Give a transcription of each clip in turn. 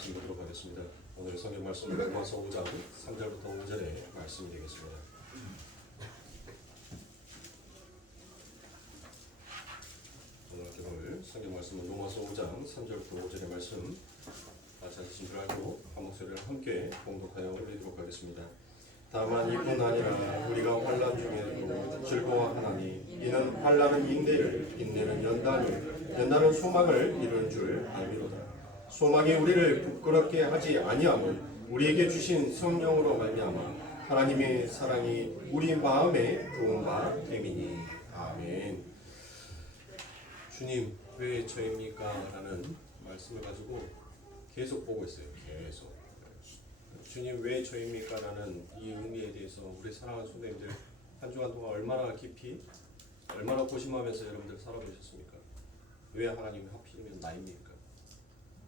말씀 보도록 하겠습니다. 오늘의 성경 말씀은 로마서 5장 3절부터 5절의 말씀이 되겠습니다. 오늘 함께 볼 성경 말씀은 로마서 5장 3절부터 5절의 말씀 찾으신 줄 알고 한 목소리를 함께 봉독하여 올리도록 하겠습니다. 다만 이뿐 아니라 우리가 환난 중에도 즐거워하나니 이는 환난은 인내를, 인내는 연단을, 연단은 소망을 이룬 줄 알미로다. 소망이 우리를 부끄럽게 하지 아니함은 우리에게 주신 성령으로 말미암아 하나님의 사랑이 우리 마음에 부은 바 됨이니. 아멘. 주님 왜 저입니까? 라는 말씀을 가지고 계속 보고 있어요. 계속. 주님 왜 저입니까? 라는 이 의미에 대해서 우리 사랑하는 성도님들 한 주간 동안 얼마나 깊이 얼마나 고심하면서 여러분들 살아보셨습니까? 왜 하나님이 하필이면 나입니까?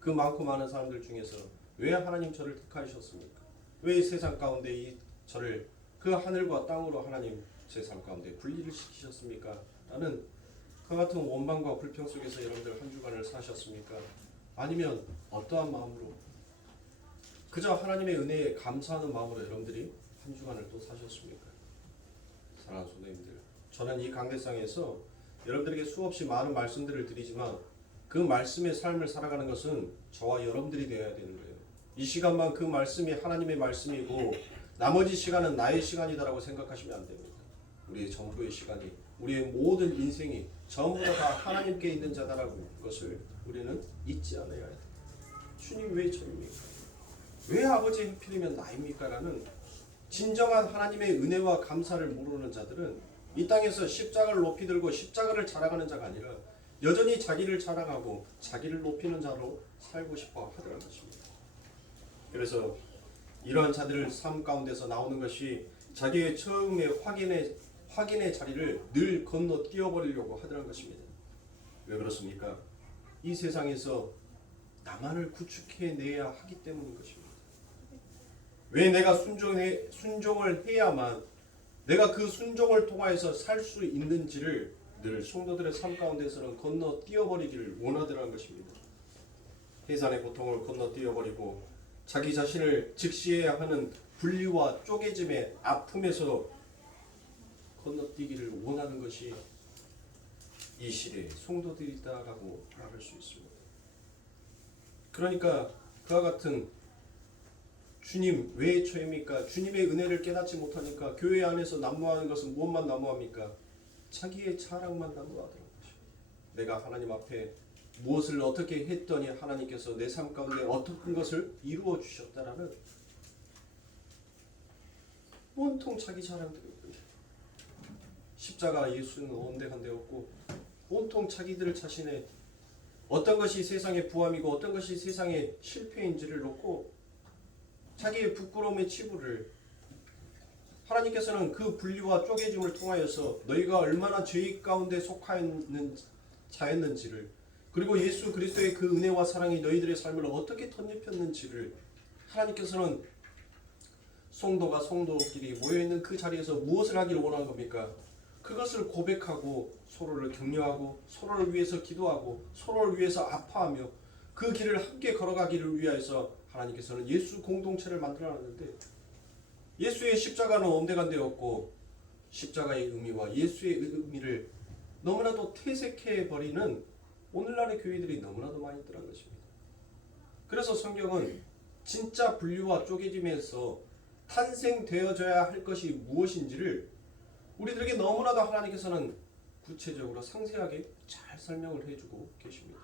그 많고 많은 사람들 중에서 왜 하나님 저를 택하셨습니까? 왜 세상 가운데 이 저를 그 하늘과 땅으로 하나님 제 삶 가운데 분리를 시키셨습니까? 라는 그 같은 원망과 불평 속에서 여러분들 한 주간을 사셨습니까? 아니면 어떠한 마음으로 그저 하나님의 은혜에 감사하는 마음으로 여러분들이 한 주간을 또 사셨습니까? 사랑하는 성도님들, 저는 이 강대상에서 여러분들에게 수없이 많은 말씀들을 드리지만 그 말씀의 삶을 살아가는 것은 저와 여러분들이 되어야 되는 거예요. 이 시간만 그 말씀이 하나님의 말씀이고 나머지 시간은 나의 시간이다라고 생각하시면 안 됩니다. 우리의 전부의 시간이, 우리의 모든 인생이 전부 다 하나님께 있는 자다라는 것을 우리는 잊지 않아야 해요. 주님 왜 저입니까? 왜 아버지 하필이면 나입니까? 라는 진정한 하나님의 은혜와 감사를 모르는 자들은 이 땅에서 십자가를 높이 들고 십자가를 자랑하는 자가 아니라 여전히 자기를 자랑하고 자기를 높이는 자로 살고 싶어 하더라는 것입니다. 그래서 이러한 자들을 삶 가운데서 나오는 것이 자기의 처음의 확인의 자리를 늘 건너 뛰어버리려고 하더라는 것입니다. 왜 그렇습니까? 이 세상에서 나만을 구축해내야 하기 때문인 것입니다. 왜 내가 순종을 해야만 내가 그 순종을 통하여서 살 수 있는지를 늘 성도들의 삶 가운데서는 건너 뛰어버리기를 원하더라는 것입니다. 해산의 고통을 건너 뛰어버리고 자기 자신을 직시해야 하는 분리와 쪼개짐의 아픔에서 건너뛰기를 원하는 것이 이 시대의 성도들이다라고 말할 수 있습니다. 그러니까 그와 같은 주님 왜 저입니까? 주님의 은혜를 깨닫지 못하니까 교회 안에서 난무하는 것은 무엇만 난무합니까? 자기의 자랑만 난무하더라는 것입니다. 내가 하나님 앞에 무엇을 어떻게 했더니 하나님께서 내 삶 가운데 어떤 것을 이루어 주셨다라는 온통 자기 자랑들이거든요. 십자가 예수는 온데간 데없고 온통 자기들 자신의 어떤 것이 세상의 부함이고 어떤 것이 세상의 실패인지를 놓고 자기의 부끄러움의 치부를 하나님께서는 그 분리와 쪼개짐을 통하여서 너희가 얼마나 죄 가운데 속하였는 자였는지를 그리고 예수 그리스도의 그 은혜와 사랑이 너희들의 삶을 어떻게 덧입혔는지를 하나님께서는 성도가 성도끼리 모여있는 그 자리에서 무엇을 하기를 원하는 겁니까? 그것을 고백하고 서로를 격려하고 서로를 위해서 기도하고 서로를 위해서 아파하며 그 길을 함께 걸어가기를 위하여서 하나님께서는 예수 공동체를 만들어놨는데 예수의 십자가는 온데간데없고 십자가의 의미와 예수의 의미를 너무나도 퇴색해버리는 오늘날의 교회들이 너무나도 많이 있더라는 것입니다. 그래서 성경은 진짜 분리와 쪼개짐에서 탄생되어져야 할 것이 무엇인지를 우리들에게 너무나도 하나님께서는 구체적으로 상세하게 잘 설명을 해주고 계십니다.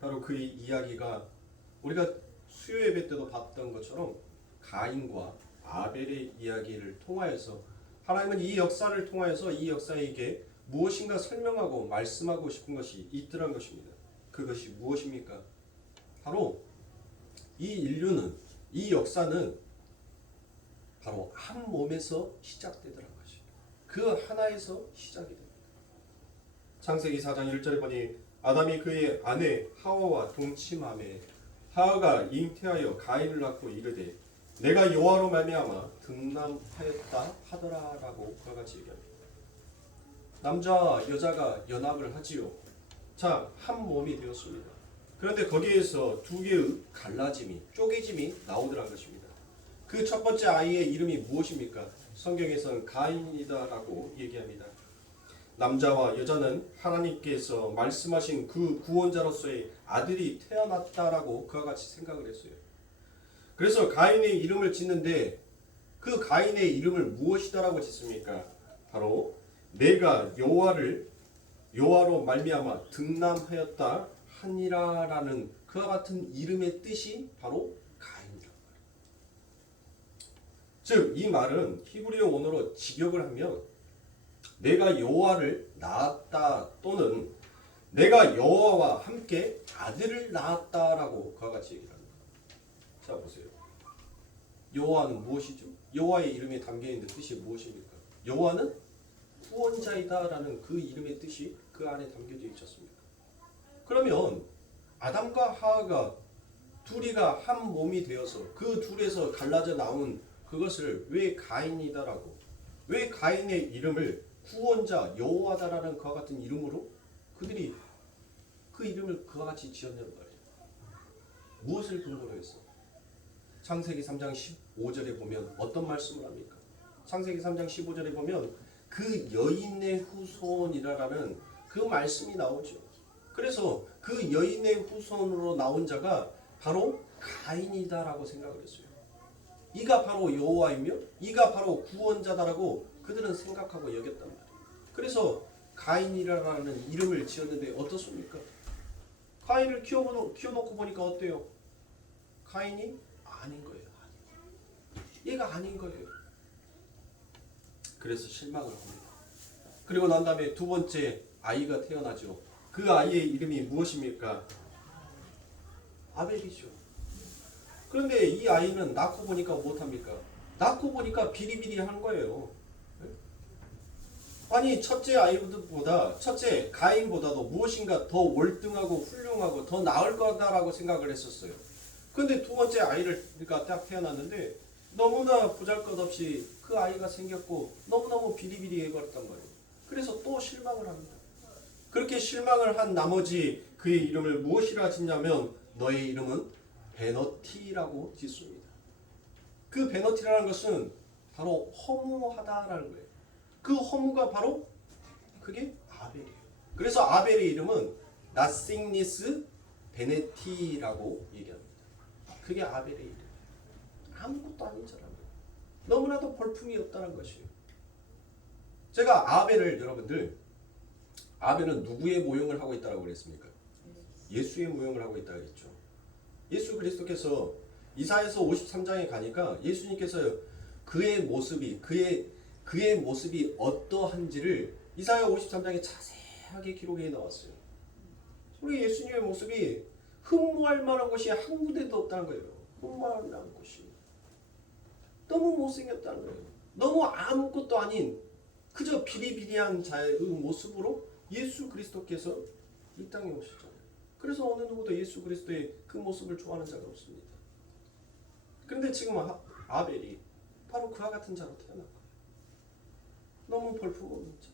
바로 그 이야기가 우리가 수요 예배 때도 봤던 것처럼 가인과 아벨의 이야기를 통하여서 하나님은 이 역사를 통하여서 이 역사에게 무엇인가 설명하고 말씀하고 싶은 것이 있더란 것입니다. 그것이 무엇입니까? 바로 이 인류는 이 역사는 바로 한 몸에서 시작되더란 것입니다. 그 하나에서 시작이 됩니다. 창세기 4장 1절에 보니 아담이 그의 아내 하와와 동침하매 하와가 잉태하여 가인을 낳고 이르되 내가 여호와로 말미암아 등남하였다 하더라라고 그와 같이 얘기합니다. 남자와 여자가 연합을 하지요. 자, 한 몸이 되었습니다. 그런데 거기에서 두 개의 갈라짐이, 쪼개짐이 나오더라는 것입니다. 그 첫 번째 아이의 이름이 무엇입니까? 성경에서는 가인이다라고 얘기합니다. 남자와 여자는 하나님께서 말씀하신 그 구원자로서의 아들이 태어났다라고 그와 같이 생각을 했어요. 그래서 가인의 이름을 짓는데 그 가인의 이름을 무엇이다라고 짓습니까? 바로 내가 여호와로 말미암아 등남하였다 하니라라는 그와 같은 이름의 뜻이 바로 가인이란 말이에요. 즉 이 말은 히브리어 원어로 직역을 하면 내가 여호와를 낳았다 또는 내가 여호와와 함께 아들을 낳았다라고 그와 같이 얘기를 합니다. 자 보세요. 여호와는 무엇이죠? 여호와의 이름에 담겨있는 뜻이 무엇입니까? 여호와는 구원자이다라는 그 이름의 뜻이 그 안에 담겨져 있지 않습니까? 그러면 아담과 하와가 둘이가 한 몸이 되어서 그 둘에서 갈라져 나온 그것을 왜 가인이다라고, 왜 가인의 이름을 구원자 여호와다라는 그와 같은 이름으로 그들이 그 이름을 그와 같이 지었냐는 말이에요. 무엇을 근거로 했어? 창세기 3장 15절에 보면 어떤 말씀을 합니까? 창세기 3장 15절에 보면 그 여인의 후손이라는 그 말씀이 나오죠. 그래서 그 여인의 후손으로 나온 자가 바로 가인이다라고 생각을 했어요. 이가 바로 여호와이며 이가 바로 구원자다라고 그들은 생각하고 여겼단 말이에요. 그래서 가인이라는 이름을 지었는데 어떻습니까? 가인을 키워놓고 보니까 어때요? 가인이 아닌 거예요. 얘가 아닌 거예요. 그래서 실망을 합니다. 그리고 난 다음에 두 번째 아이가 태어나죠. 그 아이의 이름이 무엇입니까? 아벨이죠. 그런데 이 아이는 낳고 보니까 못합니까? 낳고 보니까 비리비리한 거예요. 아니 첫째 가인보다도 무엇인가 더 월등하고 훌륭하고 더 나을 거다라고 생각을 했었어요. 그런데 두 번째 아이가 딱 태어났는데 너무나 보잘것없이 그 아이가 생겼고 너무너무 비리비리해버렸단 말이에요. 그래서 또 실망을 합니다. 그렇게 실망을 한 나머지 그의 이름을 무엇이라 짓냐면 너의 이름은 베너티라고 짓습니다. 그 베너티라는 것은 바로 허무하다라는 거예요. 그 허무가 바로 그게 아벨이에요. 그래서 아벨의 이름은 nothingness 베네티라고 얘기합니다. 그게 아벨의 이름. 아무것도 아닌 사람. 너무나도 볼품이 없다는 것이에요. 제가 아벨은 누구의 모형을 하고 있다고 그랬습니까? 예수의 모형을 하고 있다고 했죠. 예수 그리스도께서 이사야서 53장에 가니까 예수님께서 그의 모습이 어떠한지를 이사야 53장에 자세하게 기록해 나왔어요. 우리 예수님의 모습이 흠모할 만한 것이 한 군데도 없다는 거예요. 흠모할 만한 것이 너무 못생겼다는 거예요. 너무 아무것도 아닌 그저 비리비리한 자의 모습으로 예수 그리스도께서 이 땅에 오셨잖아요. 그래서 어느 누구도 예수 그리스도의 그 모습을 좋아하는 자가 없습니다. 그런데 지금 아벨이 바로 그와 같은 자로 태어난 거예요. 너무 볼품없는 자,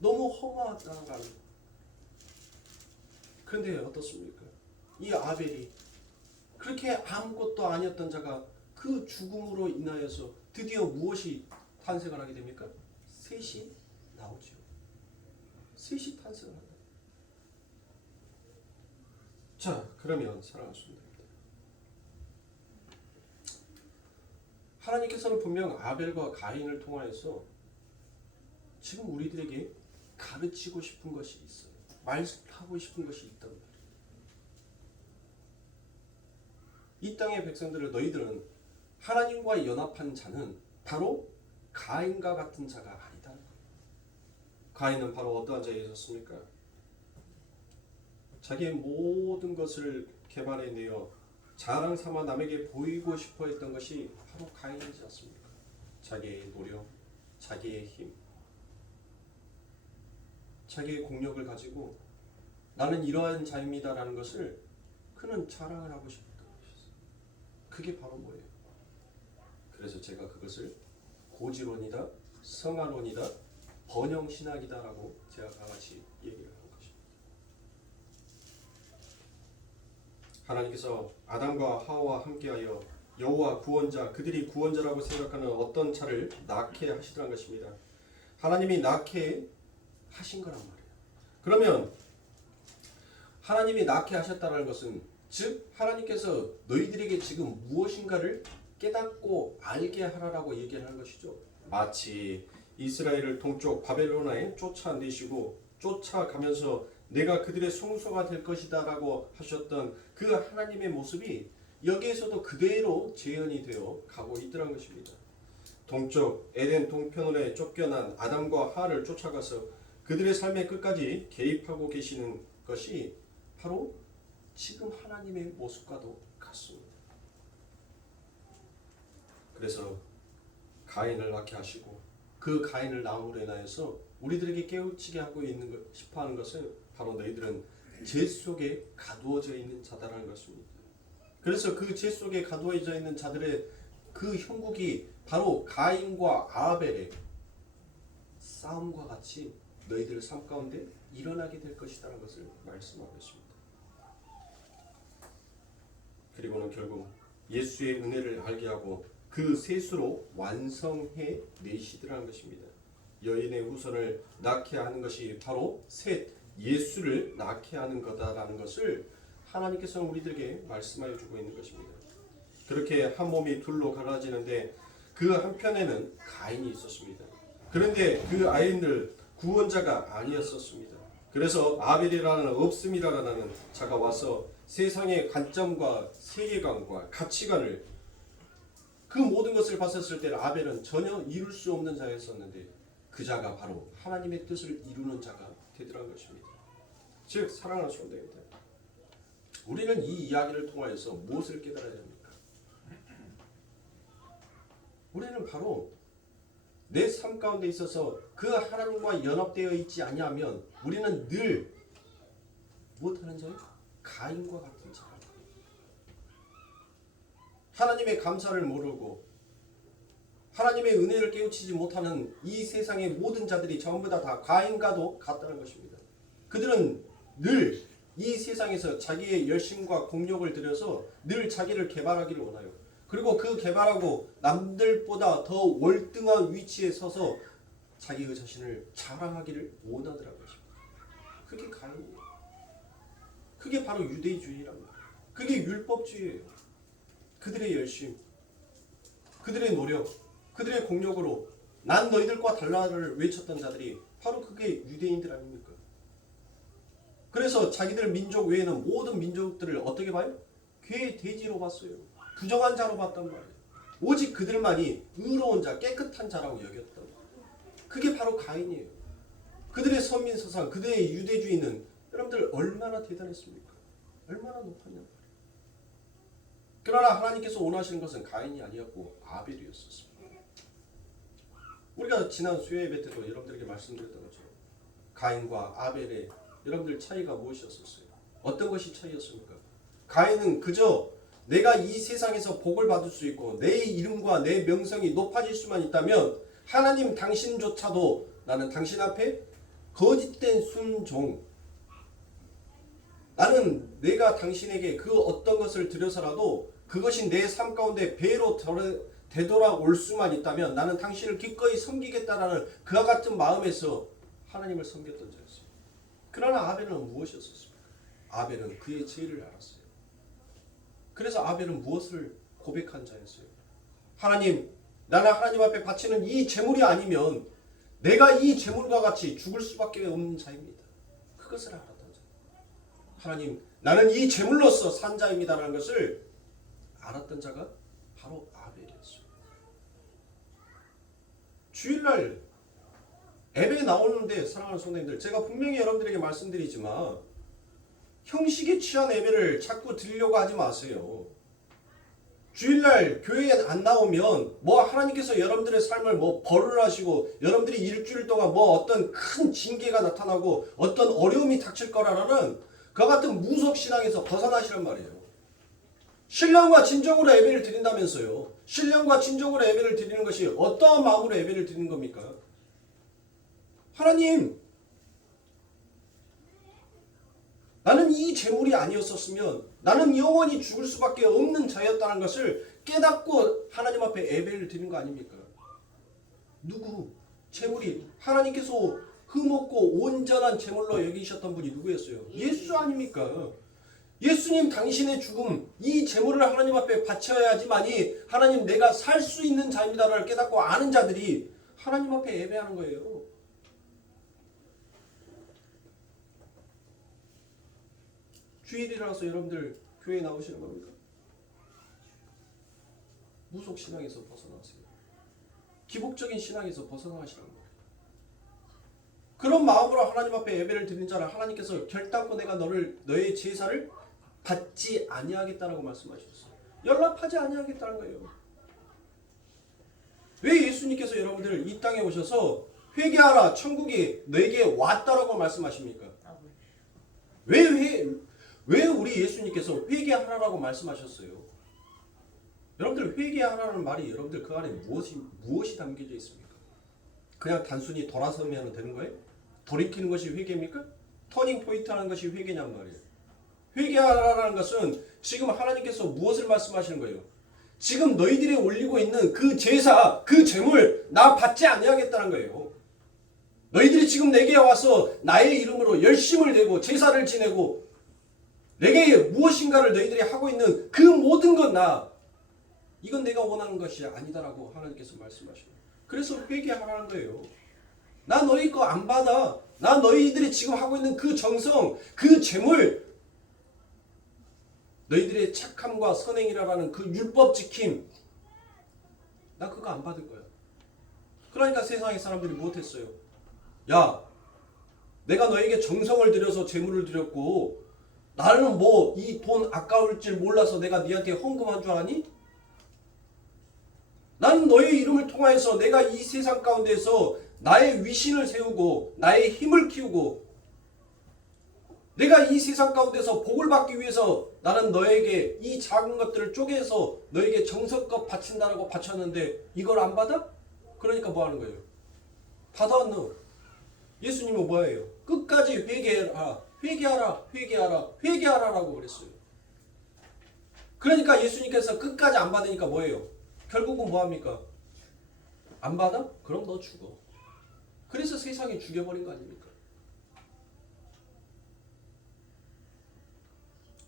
너무 허무하다는 거예요. 그런데 어떻습니까? 이 아벨이 그렇게 아무것도 아니었던 자가 그 죽음으로 인하여서 드디어 무엇이 탄생을 하게 됩니까? 셋이 나오죠. 셋이 탄생을 한다. 자, 그러면 사랑하는 성도님들, 하나님께서는 분명 아벨과 가인을 통하여서 지금 우리들에게 가르치고 싶은 것이 있어요. 말하고 싶은 것이 있단 말이에요. 이 땅의 백성들을 너희들은 하나님과 연합한 자는 바로 가인과 같은 자가 아니다. 가인은 바로 어떠한 자에 있었습니까? 자기의 모든 것을 개발해내어 자랑 삼아 남에게 보이고 싶어 했던 것이 바로 가인이지 않습니까? 자기의 노력, 자기의 힘, 자기의 공력을 가지고 나는 이러한 자입니다라는 것을 그는 자랑을 하고 싶었던 것이었어요. 그게 바로 뭐예요? 그래서 제가 그것을 고지론이다, 성화론이다, 번영신학이다라고 제가 다같이 얘기를 한 것입니다. 하나님께서 아담과 하와와 함께하여 여호와 구원자, 그들이 구원자라고 생각하는 어떤 자를 낳게 하시더란 것입니다. 하나님이 낳게 하신 거란 말이에요. 그러면 하나님이 낳게 하셨다는 것은 즉 하나님께서 너희들에게 지금 무엇인가를 깨닫고 알게 하라라고 얘기하는 것이죠. 마치 이스라엘을 동쪽 바벨론에 쫓아내시고 쫓아가면서 내가 그들의 송소가 될 것이다 라고 하셨던 그 하나님의 모습이 여기에서도 그대로 재현이 되어 가고 있더란 것입니다. 동쪽 에덴 동편으로 쫓겨난 아담과 하와를 쫓아가서 그들의 삶의 끝까지 개입하고 계시는 것이 바로 지금 하나님의 모습과도 같습니다. 그래서 가인을 낳게 하시고 그 가인을 낳음으로 인하여서 우리들에게 깨우치게 하고 싶어하는 것은 바로 너희들은 죄 속에 가두어져 있는 자다라는 것입니다. 그래서 그 죄 속에 가두어져 있는 자들의 그 형국이 바로 가인과 아벨의 싸움과 같이 너희들 삶 가운데 일어나게 될 것이라는 것을 말씀하고 있습니다. 그리고는 결국 예수의 은혜를 알게 하고 그 셋으로 완성해 내시더라는 것입니다. 여인의 후손을 낳게 하는 것이 바로 셋 예수를 낳게 하는 거다라는 것을 하나님께서는 우리들에게 말씀하여 주고 있는 것입니다. 그렇게 한 몸이 둘로 갈라지는데 그 한편에는 가인이 있었습니다. 그런데 그 아이들 구원자가 아니었었습니다. 그래서 아벨이라는 없음이라는 자가 와서 세상의 관점과 세계관과 가치관을 그 모든 것을 봤었을 때 아벨은 전혀 이룰 수 없는 자였었는데 그 자가 바로 하나님의 뜻을 이루는 자가 되더란 것입니다. 즉 사랑하는 성도님들, 우리는 이 이야기를 통하여서 무엇을 깨달아야 합니까? 우리는 바로 내 삶 가운데 있어서 그 하나님과 연합되어 있지 아니하면 우리는 늘 무엇하는 자예요? 가인과 같은 자. 하나님의 감사를 모르고 하나님의 은혜를 깨우치지 못하는 이 세상의 모든 자들이 전부 다 가인과도 같다는 것입니다. 그들은 늘 이 세상에서 자기의 열심과 공력을 들여서 늘 자기를 개발하기를 원해요. 그리고 그 개발하고 남들보다 더 월등한 위치에 서서 자기의 자신을 자랑하기를 원하더라는 것입니다. 그게 가인이에요. 그게 바로 유대주의란 말이에요. 그게 율법주의예요. 그들의 열심, 그들의 노력, 그들의 공력으로 난 너희들과 달라를 외쳤던 자들이 바로 그게 유대인들 아닙니까? 그래서 자기들 민족 외에는 모든 민족들을 어떻게 봐요? 괴 돼지로 봤어요. 부정한 자로 봤단 말이에요. 오직 그들만이 의로운 자, 깨끗한 자라고 여겼던 거예요. 그게 바로 가인이에요. 그들의 선민서상, 그들의 유대주의는 여러분들 얼마나 대단했습니까? 얼마나 높았냐 말이에요. 그러나 하나님께서 원하시는 것은 가인이 아니었고 아벨이었습니다. 우리가 지난 수요 예배 때도 여러분들에게 말씀드렸던 것처럼 가인과 아벨의 여러분들 차이가 무엇이었었어요? 어떤 것이 차이였습니까? 가인은 그저 내가 이 세상에서 복을 받을 수 있고 내 이름과 내 명성이 높아질 수만 있다면 하나님 당신조차도 나는 당신 앞에 거짓된 순종, 나는 내가 당신에게 그 어떤 것을 드려서라도 그것이 내 삶 가운데 배로 되돌아올 수만 있다면 나는 당신을 기꺼이 섬기겠다라는 그와 같은 마음에서 하나님을 섬겼던 자였어요. 그러나 아벨은 무엇이었습니까? 아벨은 그의 죄를 알았어요. 그래서 아벨은 무엇을 고백한 자였어요? 하나님, 나는 하나님 앞에 바치는 이 제물이 아니면 내가 이 제물과 같이 죽을 수밖에 없는 자입니다. 그것을 알았던 자. 하나님, 나는 이 제물로서 산 자입니다라는 것을 알았던 자가 바로 아벨이었어요. 주일날 예배 나오는데 사랑하는 성도님들, 제가 분명히 여러분들에게 말씀드리지만 형식에 취한 예배를 자꾸 드리려고 하지 마세요. 주일날 교회에 안 나오면 뭐 하나님께서 여러분들의 삶을 뭐 벌을 하시고 여러분들이 일주일 동안 뭐 어떤 큰 징계가 나타나고 어떤 어려움이 닥칠 거라는 그와 같은 무속신앙에서 벗어나시란 말이에요. 신령과 진정으로 예배를 드린다면서요. 신령과 진정으로 예배를 드리는 것이 어떠한 마음으로 예배를 드리는 겁니까? 하나님, 나는 이 재물이 아니었었으면 나는 영원히 죽을 수밖에 없는 자였다는 것을 깨닫고 하나님 앞에 예배를 드리는 거 아닙니까? 누구? 재물이 하나님께서 흠없고 온전한 재물로 여기셨던 분이 누구였어요? 예수 아닙니까? 예수님 당신의 죽음, 이 재물을 하나님 앞에 바쳐야지만이 하나님 내가 살 수 있는 자입니다를 깨닫고 아는 자들이 하나님 앞에 예배하는 거예요. 주일이라서 여러분들 교회에 나오시는 겁니까? 무속 신앙에서 벗어나세요. 기복적인 신앙에서 벗어나시라는 거예요. 그런 마음으로 하나님 앞에 예배를 드리는 자는 하나님께서 결단코 내가 너의 제사를 받지 아니하겠다라고 말씀하셨어요. 연락하지 아니하겠다는 거예요. 왜 예수님께서 여러분들 이 땅에 오셔서 회개하라 천국이 너에게 왔다라고 말씀하십니까? 왜 우리 예수님께서 회개하라라고 말씀하셨어요? 여러분들 회개하라는 말이 여러분들 그 안에 무엇이 담겨져 있습니까? 그냥 단순히 돌아서면 되는 거예요? 돌이키는 것이 회개입니까? 터닝 포인트 하는 것이 회개냔 말이에요. 회개하라는 것은 지금 하나님께서 무엇을 말씀하시는 거예요? 지금 너희들이 올리고 있는 그 제사, 그 제물 나 받지 아니하겠다는 거예요. 너희들이 지금 내게 와서 나의 이름으로 열심을 내고 제사를 지내고 내게 무엇인가를 너희들이 하고 있는 그 모든 건 이건 내가 원하는 것이 아니다라고 하나님께서 말씀하시는 거예요. 그래서 회개하라는 거예요. 나 너희 거 안 받아. 나 너희들이 지금 하고 있는 그 정성, 그 재물, 너희들의 착함과 선행이라는 그 율법 지킴, 나 그거 안 받을 거야. 그러니까 세상의 사람들이 못했어요. 야, 내가 너에게 정성을 들여서 재물을 드렸고 나는 뭐 이 돈 아까울 줄 몰라서 내가 니한테 헌금한 줄 아니? 나는 너의 이름을 통하여서 내가 이 세상 가운데서 나의 위신을 세우고 나의 힘을 키우고 내가 이 세상 가운데서 복을 받기 위해서 나는 너에게 이 작은 것들을 쪼개서 너에게 정성껏 바친다라고 바쳤는데 이걸 안 받아? 그러니까 뭐 하는 거예요? 받아왔노. 예수님은 뭐예요? 끝까지 회개하라, 회개하라, 회개하라, 회개하라라고 그랬어요. 그러니까 예수님께서 끝까지 안 받으니까 뭐예요? 결국은 뭐합니까? 안 받아? 그럼 너 죽어. 그래서 세상이 죽여버린 거 아닙니까?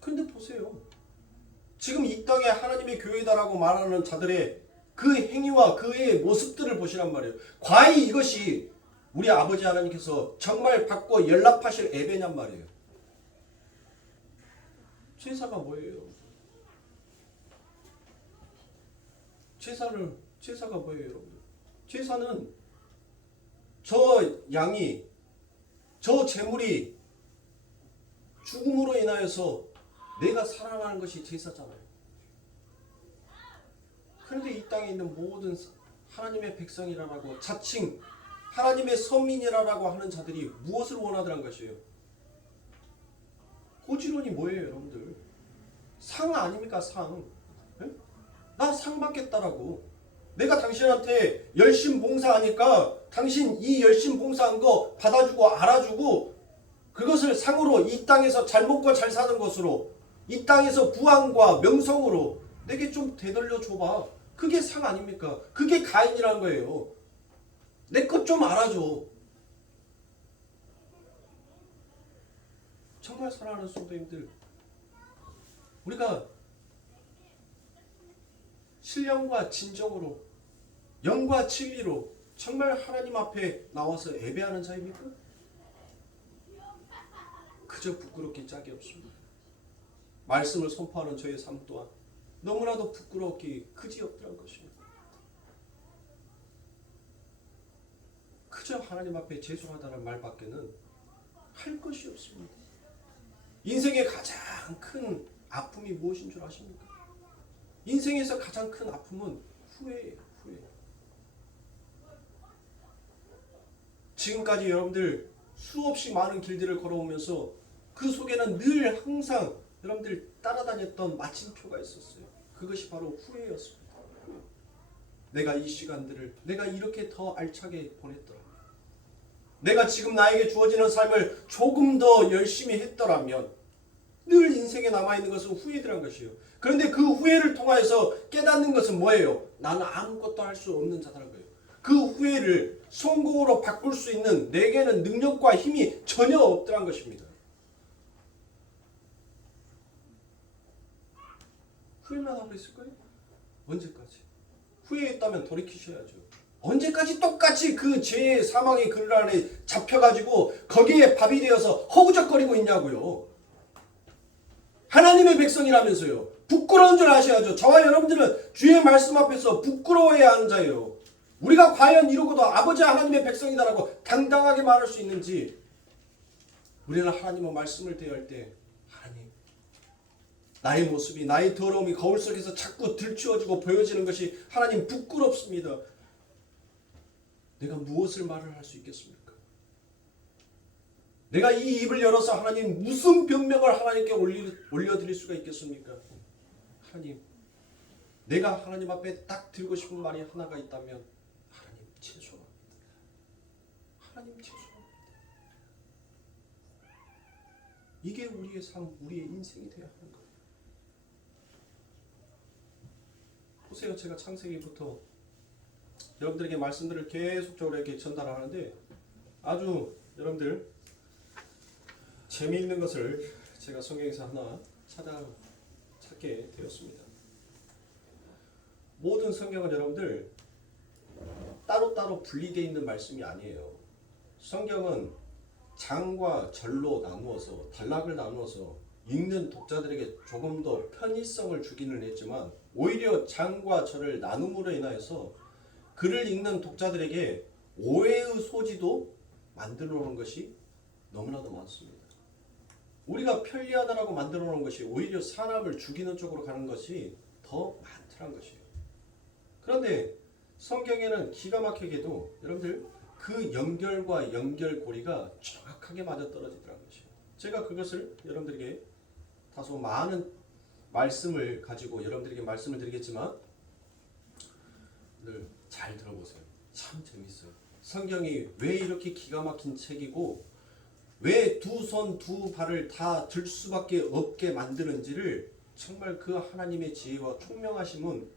그런데 보세요. 지금 이 땅에 하나님의 교회다라고 말하는 자들의 그 행위와 그의 모습들을 보시란 말이에요. 과연 이것이 우리 아버지 하나님께서 정말 받고 연락하실 예배냔 말이에요. 제사가 뭐예요? 제사가 뭐예요, 여러분? 제사는 저 양이, 저 재물이 죽음으로 인하여서 내가 살아나는 것이 제사잖아요. 그런데 이 땅에 있는 모든 하나님의 백성이라고 자칭 하나님의 선민이라고 하는 자들이 무엇을 원하더란 것이에요? 고지론이 뭐예요, 여러분들? 상 아닙니까, 상? 네? 나 상 받겠다라고. 내가 당신한테 열심 봉사하니까 당신 이 열심 봉사한 거 받아주고 알아주고 그것을 상으로 이 땅에서 잘 먹고 잘 사는 것으로 이 땅에서 부왕과 명성으로 내게 좀 되돌려 줘봐. 그게 상 아닙니까? 그게 가인이라는 거예요. 내 것 좀 알아줘. 정말 사랑하는 성도님들, 우리가 신령과 진정으로 영과 진리로 정말 하나님 앞에 나와서 예배하는 자입니까? 그저 부끄럽기 짝이 없습니다. 말씀을 선포하는 저의 삶 또한 너무나도 부끄럽기 그지없더란 것입니다. 그저 하나님 앞에 죄송하다는 말밖에는 할 것이 없습니다. 인생의 가장 큰 아픔이 무엇인 줄 아십니까? 인생에서 가장 큰 아픔은 후회예요. 후회. 지금까지 여러분들 수없이 많은 길들을 걸어오면서 그 속에는 늘 항상 여러분들 따라다녔던 마침표가 있었어요. 그것이 바로 후회였습니다. 내가 이 시간들을 내가 이렇게 더 알차게 보냈더라면, 내가 지금 나에게 주어지는 삶을 조금 더 열심히 했더라면, 늘 인생에 남아있는 것은 후회들한 것이에요. 그런데 그 후회를 통하여서 깨닫는 것은 뭐예요? 나는 아무것도 할 수 없는 자다는 거예요. 그 후회를 성공으로 바꿀 수 있는 내게는 능력과 힘이 전혀 없더란 것입니다. 후회만 하고 있을 거예요? 언제까지? 후회했다면 돌이키셔야죠. 언제까지 똑같이 그 죄의 사망의 그늘 안에 잡혀가지고 거기에 밥이 되어서 허우적거리고 있냐고요. 하나님의 백성이라면서요. 부끄러운 줄 아셔야죠. 저와 여러분들은 주의 말씀 앞에서 부끄러워해야 하는 자예요. 우리가 과연 이러고도 아버지 하나님의 백성이다라고 당당하게 말할 수 있는지, 우리는 하나님의 말씀을 대할 때 하나님, 나의 모습이, 나의 더러움이 거울 속에서 자꾸 들추어지고 보여지는 것이 하나님 부끄럽습니다. 내가 무엇을 말을 할 수 있겠습니까? 내가 이 입을 열어서 하나님 무슨 변명을 하나님께 올려드릴 수가 있겠습니까? 하나님, 내가 하나님 앞에 딱 드리고 싶은 말이 하나가 있다면 하나님 죄송합니다. 하나님 죄송합니다. 이게 우리의 삶, 우리의 인생이 되어야 하는 거예요. 보세요. 제가 창세기부터 여러분들에게 말씀들을 계속적으로 이렇게 전달하는데 아주 여러분들 재미있는 것을 제가 성경에서 하나 찾게 되었습니다. 모든 성경은 여러분들 따로따로 분리되어 있는 말씀이 아니에요. 성경은 장과 절로 나누어서, 단락을 나누어서 읽는 독자들에게 조금 더 편의성을 주기는 했지만 오히려 장과 절을 나눔으로 인하여서 글을 읽는 독자들에게 오해의 소지도 만들어 놓은 것이 너무나도 많습니다. 우리가 편리하다라고 만들어 놓은 것이 오히려 사람을 죽이는 쪽으로 가는 것이 더 많더란 것이에요. 그런데 성경에는 기가 막히게도 여러분들 그 연결과 연결고리가 정확하게 맞아떨어지더라는 것이에요. 제가 그것을 여러분들에게 다소 많은 말씀을 가지고 여러분들에게 말씀을 드리겠지만 늘 잘 들어보세요. 참 재밌어요. 성경이 왜 이렇게 기가 막힌 책이고 왜 두 손 두 발을 다 들 수밖에 없게 만드는지를 정말 그 하나님의 지혜와 총명하심은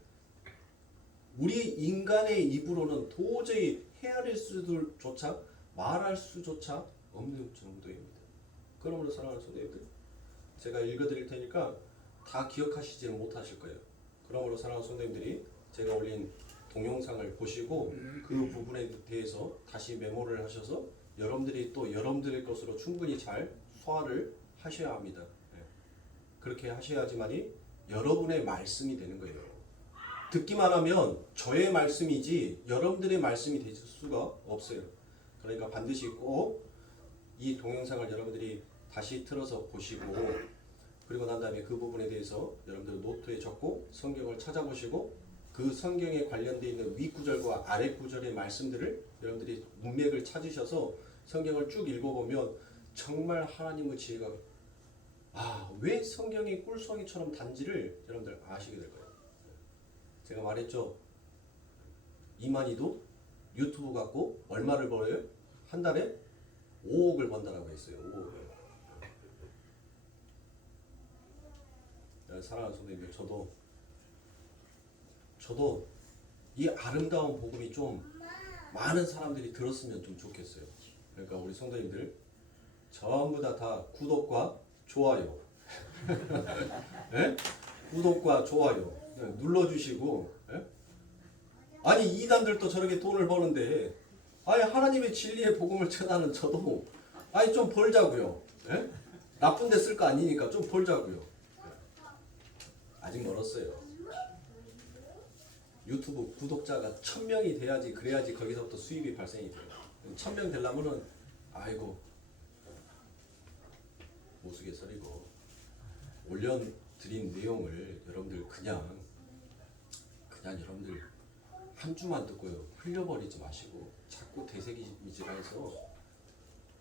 우리 인간의 입으로는 도저히 헤아릴 수조차 말할 수조차 없는 정도입니다. 그러므로 사랑하는 성도님들, 제가 읽어드릴 테니까 다 기억하시지는 못하실 거예요. 그러므로 사랑하는 성도님들이 제가 올린 동영상을 보시고 그 부분에 대해서 다시 메모를 하셔서 여러분들이 또 여러분들의 것으로 충분히 잘 소화를 하셔야 합니다. 그렇게 하셔야지만이 여러분의 말씀이 되는 거예요. 듣기만 하면 저의 말씀이지 여러분들의 말씀이 될 수가 없어요. 그러니까 반드시 꼭 이 동영상을 여러분들이 다시 틀어서 보시고, 그리고 난 다음에 그 부분에 대해서 여러분들 노트에 적고 성경을 찾아보시고 그 성경에 관련되어 있는 윗구절과 아랫구절의 말씀들을 여러분들이 문맥을 찾으셔서 성경을 쭉 읽어보면 정말 하나님의 지혜가 왜 성경이 꿀송이처럼 단지를 여러분들 아시게 될 거예요. 제가 말했죠. 이만희도 유튜브 갖고 얼마를 벌어요? 한 달에 5억을 번다라고 했어요. 5억을. 사랑하는 성도님들, 저도 이 아름다운 복음이 좀 많은 사람들이 들었으면 좀 좋겠어요. 그러니까 우리 성도님들 전부 다 구독과 좋아요 네? 구독과 좋아요 눌러주시고, 네? 아니 이단들도 저렇게 돈을 버는데 아니 하나님의 진리의 복음을 전하는 저도 아니 좀 벌자고요. 네? 나쁜 데 쓸 거 아니니까 좀 벌자고요. 아직 멀었어요. 유튜브 구독자가 1000명이 돼야지, 그래야지 거기서부터 수입이 발생이 돼요. 1000명 되려면은 아이고 우스갯소리고 올려드린 내용을 여러분들 그냥 여러분들 한 주만 듣고요 흘려버리지 마시고 자꾸 되새김질해서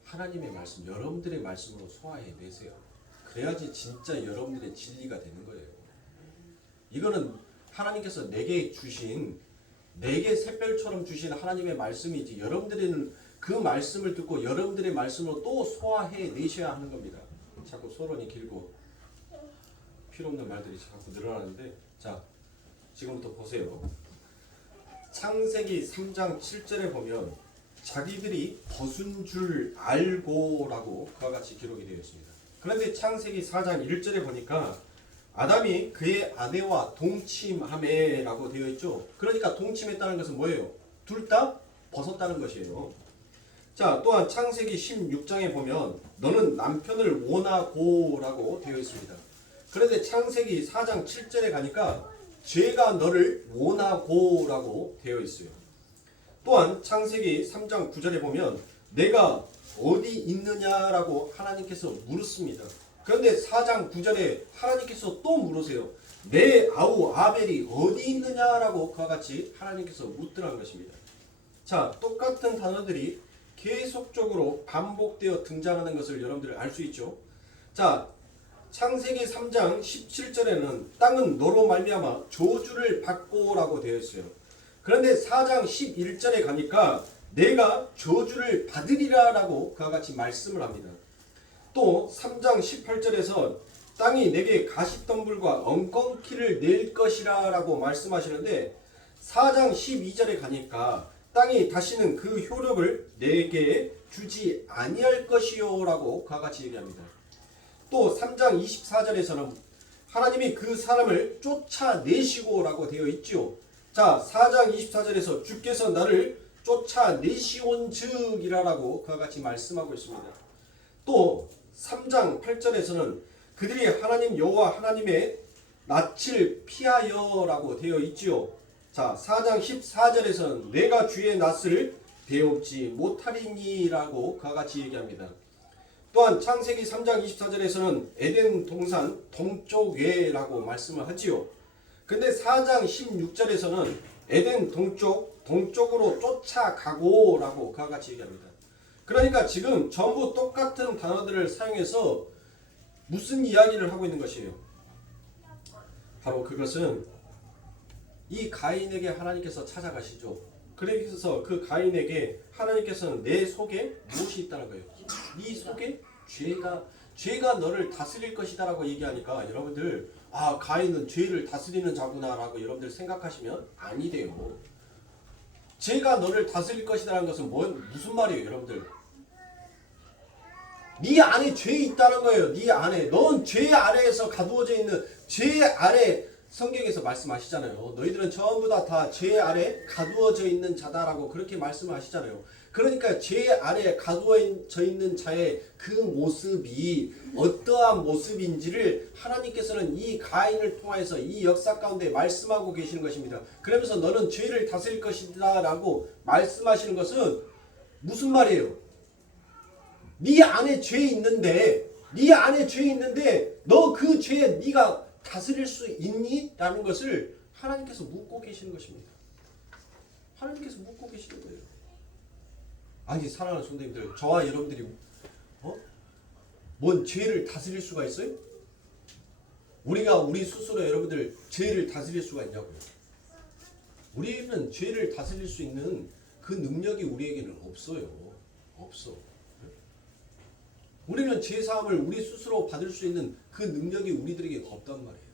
하나님의 말씀, 여러분들의 말씀으로 소화해내세요. 그래야지 진짜 여러분들의 진리가 되는 거예요. 이거는 하나님께서 내게 주신, 내게 샛별처럼 주신 하나님의 말씀이지 여러분들은 그 말씀을 듣고 여러분들의 말씀으로 또 소화해 내셔야 하는 겁니다. 자꾸 서론이 길고 필요 없는 말들이 자꾸 늘어나는데 자 지금부터 보세요. 창세기 3장 7절에 보면 자기들이 벗은 줄 알고라고 그와 같이 기록이 되어 있습니다. 그런데 창세기 4장 1절에 보니까 아담이 그의 아내와 동침하매라고 되어 있죠. 그러니까 동침했다는 것은 뭐예요? 둘 다 벗었다는 것이에요. 자, 또한 창세기 16장에 보면 너는 남편을 원하고라고 되어 있습니다. 그런데 창세기 4장 7절에 가니까 죄가 너를 원하고라고 되어 있어요. 또한 창세기 3장 9절에 보면 내가 어디 있느냐라고 하나님께서 물었습니다. 그런데 4장 9절에 하나님께서 또 물으세요. 내 아우 아벨이 어디 있느냐라고 그와 같이 하나님께서 묻더라는 것입니다. 자, 똑같은 단어들이 계속적으로 반복되어 등장하는 것을 여러분들 알 수 있죠. 자, 창세기 3장 17절에는 땅은 너로 말미암아 저주를 받고라고 되어 있어요. 그런데 4장 11절에 가니까 내가 저주를 받으리라라고 그와 같이 말씀을 합니다. 또 3장 18절에서 땅이 내게 가시덤불과 엉겅퀴를 낼 것이라라고 말씀하시는데 4장 12절에 가니까 땅이 다시는 그 효력을 내게 주지 아니할 것이요라고 그와 같이 얘기합니다. 또 3장 24절에서는 하나님이 그 사람을 쫓아내시고라고 되어 있죠. 자, 4장 24절에서 주께서 나를 쫓아내시온즉이라라고 그와 같이 말씀하고 있습니다. 또 3장 8절에서는 그들이 하나님 여호와 하나님의 낯을 피하여라고 되어 있지요. 자, 4장 14절에서는 내가 주의 낯을 배웁지 못하리니라고 그와 같이 얘기합니다. 또한 창세기 3장 24절에서는 에덴 동산 동쪽에라고 말씀을 하지요. 근데 4장 16절에서는 에덴 동쪽으로 쫓아가고라고 그와 같이 얘기합니다. 그러니까 지금 전부 똑같은 단어들을 사용해서 무슨 이야기를 하고 있는 것이에요? 바로 그것은 이 가인에게 하나님께서 찾아가시죠. 그래서 그 가인에게 하나님께서는 내 속에 무엇이 있다는 거예요? 네 속에 죄가 너를 다스릴 것이다라고 얘기하니까 여러분들 가인은 죄를 다스리는 자구나라고 여러분들 생각하시면 아니돼요. 죄가 너를 다스릴 것이다라는 것은 무슨 말이에요, 여러분들? 네 안에 죄 있다는 거예요. 네 안에. 넌 죄 아래에서 가두어져 있는 죄 아래 성경에서 말씀하시잖아요. 너희들은 전부 다 죄 아래 가두어져 있는 자다라고 그렇게 말씀하시잖아요. 그러니까 죄 아래 가두어져 있는 자의 그 모습이 어떠한 모습인지를 하나님께서는 이 가인을 통해서 이 역사 가운데 말씀하고 계시는 것입니다. 그러면서 너는 죄를 다스릴 것이다 라고 말씀하시는 것은 무슨 말이에요? 네 안에 죄 있는데 너 그 죄에 네가 다스릴 수 있니? 라는 것을 하나님께서 묻고 계시는 것입니다. 하나님께서 묻고 계시는 거예요. 아니 사랑하는 성도님들, 저와 여러분들이 뭔 죄를 다스릴 수가 있어요? 우리가 우리 스스로 여러분들 죄를 다스릴 수가 있냐고요? 우리는 죄를 다스릴 수 있는 그 능력이 우리에게는 없어요. 없어. 우리는 죄사함을 우리 스스로 받을 수 있는 그 능력이 우리들에게 없단 말이에요.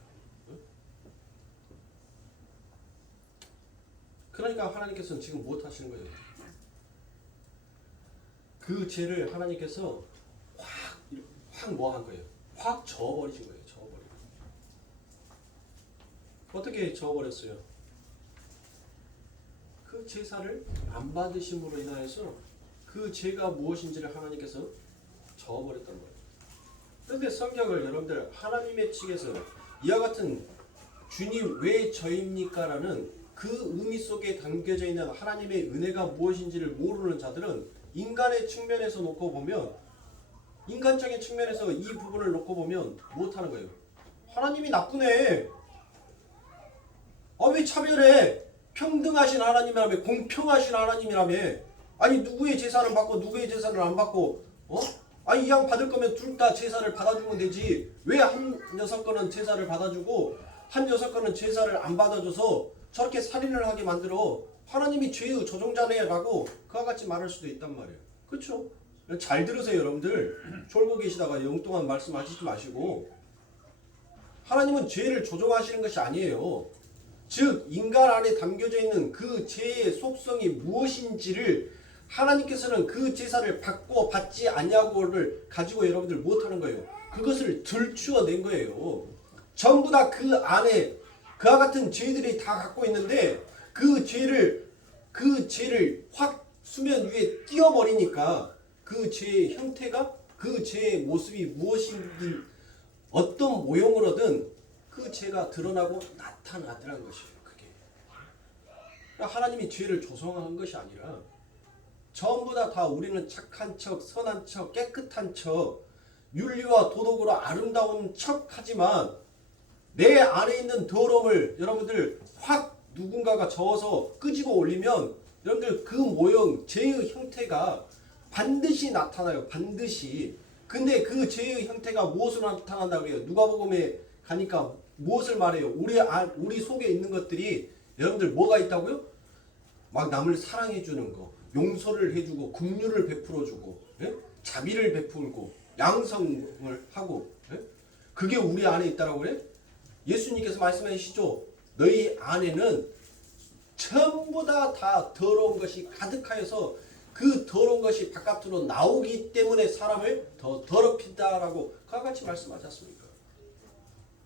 그러니까 하나님께서는 지금 무엇 하시는 거예요? 그 죄를 하나님께서 확 뭐 한 거예요? 확 저어버리신 거예요. 저어버리고. 어떻게 저어버렸어요? 그 제사를 안 받으심으로 인하여서 그 죄가 무엇인지를 하나님께서 저어버렸단 말이에요. 그런데 성경을 여러분들 하나님의 측에서 이와 같은 주님 왜 저입니까? 라는 그 의미 속에 담겨져 있는 하나님의 은혜가 무엇인지를 모르는 자들은 인간의 측면에서 놓고 보면, 인간적인 측면에서 이 부분을 놓고 보면 못하는 거예요. 하나님이 나쁘네. 왜 차별해? 평등하신 하나님이라며, 공평하신 하나님이라며. 아니 누구의 제사를 받고 누구의 제사를 안 받고 이 양 받을 거면 둘 다 제사를 받아주면 되지. 왜 한 여섯 건은 제사를 받아주고 한 여섯 건은 제사를 안 받아줘서 저렇게 살인을 하게 만들어? 하나님이 죄의 조종자네라고 그와 같이 말할 수도 있단 말이에요. 그렇죠? 잘 들으세요, 여러분들. 졸고 계시다가 영동안 말씀하시지 마시고. 하나님은 죄를 조종하시는 것이 아니에요. 즉 인간 안에 담겨져 있는 그 죄의 속성이 무엇인지를 하나님께서는 그 제사를 받고 받지 아니하고를 가지고 여러분들 못하는 거예요. 그것을 들추어낸 거예요. 전부 다 그 안에 그와 같은 죄들이 다 갖고 있는데 그 죄를 확 수면 위에 띄워버리니까 그 죄의 형태가 그 죄의 모습이 무엇인지 어떤 모형으로든 그 죄가 드러나고 나타나더란 것이에요. 그게 하나님이 죄를 조성한 것이 아니라 전부 다 우리는 착한 척, 선한 척, 깨끗한 척, 윤리와 도덕으로 아름다운 척 하지만 내 안에 있는 더러움을 여러분들 확 누군가가 저어서 끄집어 올리면 여러분들 그 모형, 죄의 형태가 반드시 나타나요. 반드시. 근데 그 죄의 형태가 무엇으로 나타난다고 해요? 누가복음에 가니까 무엇을 말해요? 우리 속에 있는 것들이 여러분들 뭐가 있다고요? 막 남을 사랑해주는 거, 용서를 해주고, 긍휼을 베풀어주고, 예? 자비를 베풀고, 양성을 하고, 예? 그게 우리 안에 있다라고 그래? 예수님께서 말씀하시죠. 너희 안에는 전부 다 더러운 것이 가득하여서 그 더러운 것이 바깥으로 나오기 때문에 사람을 더 더럽힌다라고 그와 같이 말씀하지 않습니까?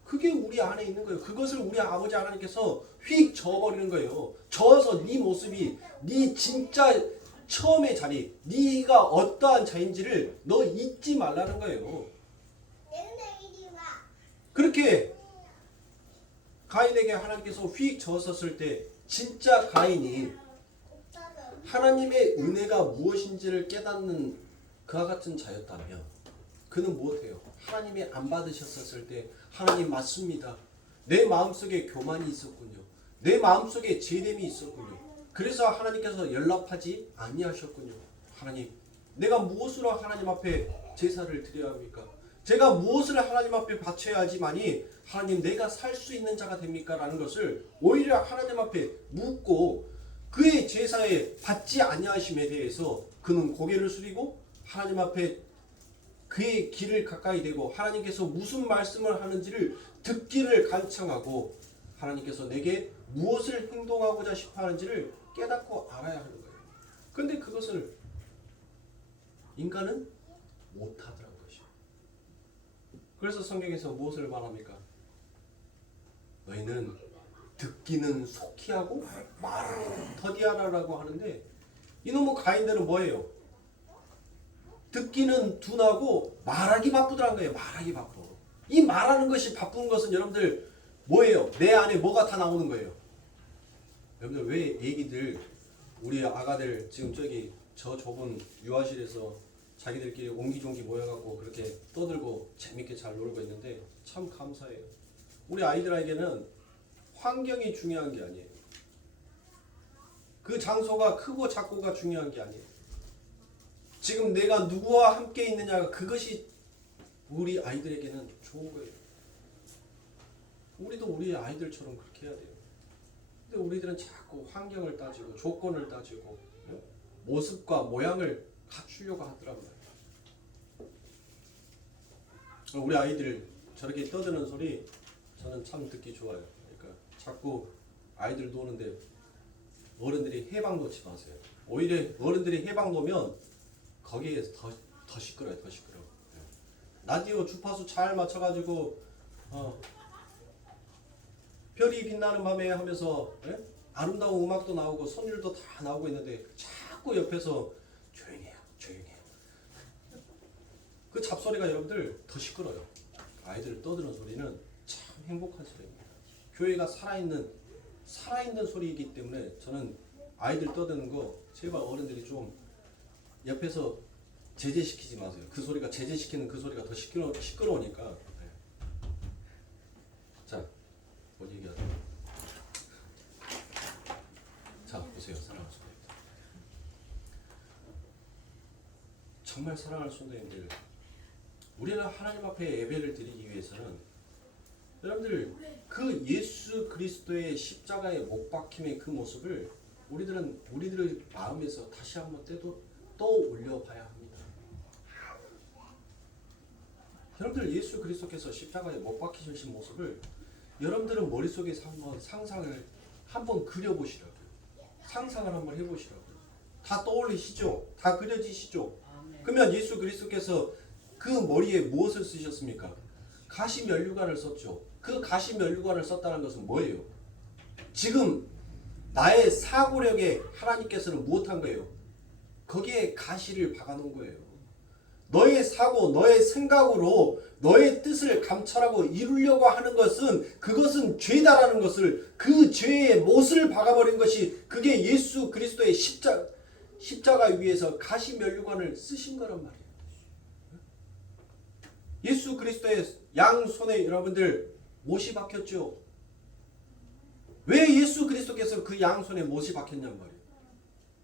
그게 우리 안에 있는 거예요. 그것을 우리 아버지 하나님께서 휙 저어버리는 거예요. 저어서 네 모습이 네 진짜 처음의 자리, 네가 어떠한 자인지를 너 잊지 말라는 거예요. 그렇게 가인에게 하나님께서 휙 저었을 때 진짜 가인이 하나님의 은혜가 무엇인지를 깨닫는 그와 같은 자였다면 그는 무엇해요? 하나님이 안 받으셨을 때 하나님 맞습니다. 내 마음속에 교만이 있었군요. 내 마음속에 죄됨이 있었군요. 그래서 하나님께서 연락하지 아니하셨군요. 하나님, 내가 무엇으로 하나님 앞에 제사를 드려야 합니까? 제가 무엇을 하나님 앞에 바쳐야 하지만이 하나님 내가 살 수 있는 자가 됩니까? 라는 것을 오히려 하나님 앞에 묻고 그의 제사에 받지 아니하심에 대해서 그는 고개를 숙이고 하나님 앞에 그의 길을 가까이 대고 하나님께서 무슨 말씀을 하는지를 듣기를 간청하고 하나님께서 내게 무엇을 행동하고자 싶어 하는지를 깨닫고 알아야 하는 거예요. 그런데 그것을 인간은 못하더라는 것이에요. 그래서 성경에서 무엇을 말합니까? 너희는 듣기는 속히 하고 말은 더디하라라고 하는데 이놈의 가인들은 뭐예요? 듣기는 둔하고 말하기 바쁘더란 거예요. 말하기 바빠. 이 말하는 것이 바쁜 것은 여러분들 뭐예요? 내 안에 뭐가 다 나오는 거예요. 여러분들 왜 애기들 우리 아가들 지금 저기 저 좁은 유아실에서 자기들끼리 옹기종기 모여갖고 그렇게 떠들고 재밌게 잘 놀고 있는데 참 감사해요. 우리 아이들에게는 환경이 중요한 게 아니에요. 그 장소가 크고 작고가 중요한 게 아니에요. 지금 내가 누구와 함께 있느냐가 그것이 우리 아이들에게는 좋은 거예요. 우리도 우리 아이들처럼 그렇게 해야 돼요. 근데 우리들은 자꾸 환경을 따지고 조건을 따지고 모습과 모양을 갖추려고 하더란 말이에요. 우리 아이들 저렇게 떠드는 소리 저는 참 듣기 좋아요. 그러니까 자꾸 아이들 노는데 어른들이 해방 놓지 마세요. 오히려 어른들이 해방 놓으면 거기에 더 시끄러워요. 더 시끄러워. 라디오 주파수 잘 맞춰가지고 별이 빛나는 밤에 하면서 아름다운 음악도 나오고 선율도 다 나오고 있는데 자꾸 옆에서 조용해요. 조용해요. 그 잡소리가 여러분들 더 시끄러워요. 아이들 떠드는 소리는 참 행복한 소리입니다. 교회가 살아있는 소리이기 때문에 저는 아이들 떠드는 거 제발 어른들이 좀 옆에서 제재시키지 마세요. 그 소리가 제재시키는 그 소리가 더 시끄러우니까. 자, 뭔 얘기하죠? 자, 보세요. 사랑하는 성도님들. 정말 사랑하는 성도님들, 우리는 하나님 앞에 예배를 드리기 위해서는 여러분들 그 예수 그리스도의 십자가의 못 박힘의 그 모습을 우리들의 마음에서 다시 한번 떠올려 봐야 합니다. 여러분들 예수 그리스도께서 십자가에 못 박히신 모습을 여러분들은 머릿속에서 한번 상상을 한번 그려보시라고요. 상상을 한번 해보시라고요. 다 떠올리시죠? 다 그려지시죠? 그러면 예수 그리스도께서 그 머리에 무엇을 쓰셨습니까? 가시면류관을 썼죠. 그 가시면류관을 썼다는 것은 뭐예요? 지금 나의 사고력에 하나님께서는 무엇한 거예요? 거기에 가시를 박아놓은 거예요. 너의 사고, 너의 생각으로 너의 뜻을 감찰하고 이루려고 하는 것은 그것은 죄다라는 것을 그 죄의 못을 박아버린 것이 그게 예수 그리스도의 십자가 위에서 가시면류관을 쓰신 거란 말이에요. 예수 그리스도의 양손에 여러분들 못이 박혔죠. 왜 예수 그리스도께서 그 양손에 못이 박혔냔 말이에요.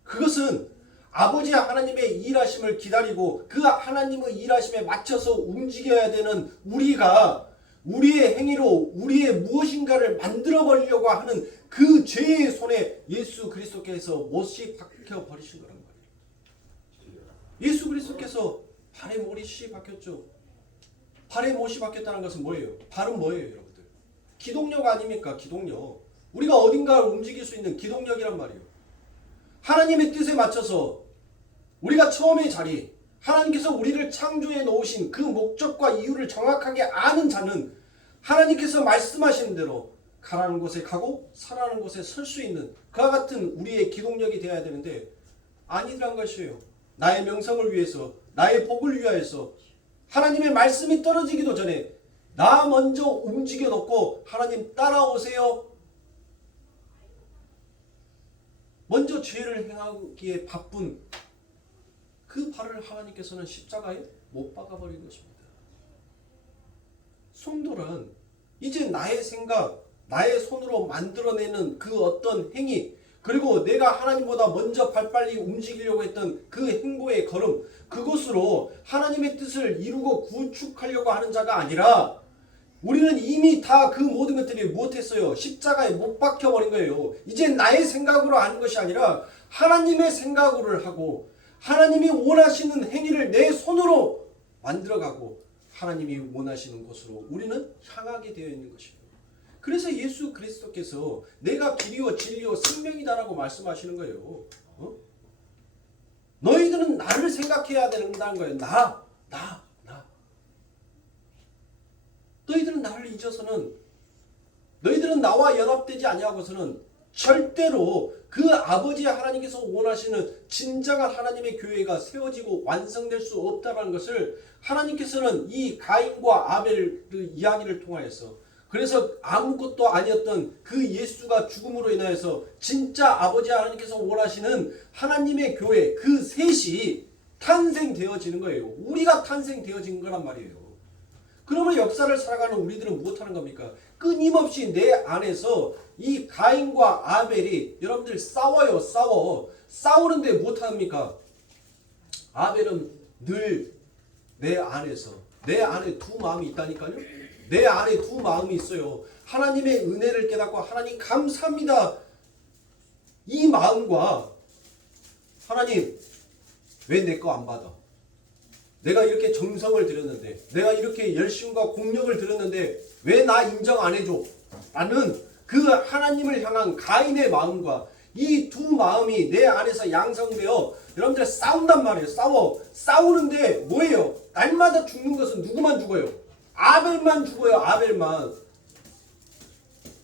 그것은 아버지 하나님의 일하심을 기다리고 그 하나님의 일하심에 맞춰서 움직여야 되는 우리가 우리의 행위로 우리의 무엇인가를 만들어버리려고 하는 그 죄의 손에 예수 그리스도께서 못이 박혀버리신 거란 말이에요. 예수 그리스도께서 발에 못이 박혔죠. 발에 못이 박혔다는 것은 뭐예요? 발은 뭐예요, 여러분들? 기동력 아닙니까? 기동력. 우리가 어딘가를 움직일 수 있는 기동력이란 말이에요. 하나님의 뜻에 맞춰서 우리가 처음의 자리, 하나님께서 우리를 창조해 놓으신 그 목적과 이유를 정확하게 아는 자는 하나님께서 말씀하시는 대로 가라는 곳에 가고 서라는 곳에 설 수 있는 그와 같은 우리의 기동력이 되어야 되는데 아니란 것이에요. 나의 명성을 위해서, 나의 복을 위하여서 하나님의 말씀이 떨어지기도 전에 나 먼저 움직여 놓고 하나님 따라오세요. 먼저 죄를 행하기에 바쁜 그 발을 하나님께서는 십자가에 못 박아버린 것입니다. 성도는 이제 나의 생각, 나의 손으로 만들어내는 그 어떤 행위, 그리고 내가 하나님보다 먼저 발빨리 움직이려고 했던 그 행보의 걸음, 그것으로 하나님의 뜻을 이루고 구축하려고 하는 자가 아니라 우리는 이미 다 그 모든 것들이 무엇했어요? 십자가에 못 박혀버린 거예요. 이제 나의 생각으로 하는 것이 아니라 하나님의 생각으로 하고 하나님이 원하시는 행위를 내 손으로 만들어가고 하나님이 원하시는 곳으로 우리는 향하게 되어 있는 것입니다. 그래서 예수 그리스도께서 내가 길이요 진리요 생명이다라고 말씀하시는 거예요. 너희들은 나를 생각해야 된다는 거예요. 나. 너희들은 나를 잊어서는 너희들은 나와 연합되지 아니하고서는 절대로 그 아버지 하나님께서 원하시는 진정한 하나님의 교회가 세워지고 완성될 수 없다는 것을 하나님께서는 이 가인과 아벨의 이야기를 통하여서 그래서 아무것도 아니었던 그 예수가 죽음으로 인하여서 진짜 아버지 하나님께서 원하시는 하나님의 교회 그 셋이 탄생되어지는 거예요. 우리가 탄생되어진 거란 말이에요. 그러면 역사를 살아가는 우리들은 무엇하는 겁니까? 끊임없이 내 안에서 이 가인과 아벨이 여러분들 싸워요. 싸우는데 무엇합니까? 아벨은 늘 내 안에서 내 안에 두 마음이 있다니까요. 내 안에 두 마음이 있어요. 하나님의 은혜를 깨닫고 하나님 감사합니다. 이 마음과 하나님 왜 내 거 안 받아? 내가 이렇게 정성을 들였는데 내가 이렇게 열심과 공력을 들였는데 왜 나 인정 안 해줘? 라는 그 하나님을 향한 가인의 마음과 이 두 마음이 내 안에서 양성되어 여러분들 싸운단 말이에요. 싸우는데 뭐예요? 날마다 죽는 것은 누구만 죽어요? 아벨만 죽어요. 아벨만.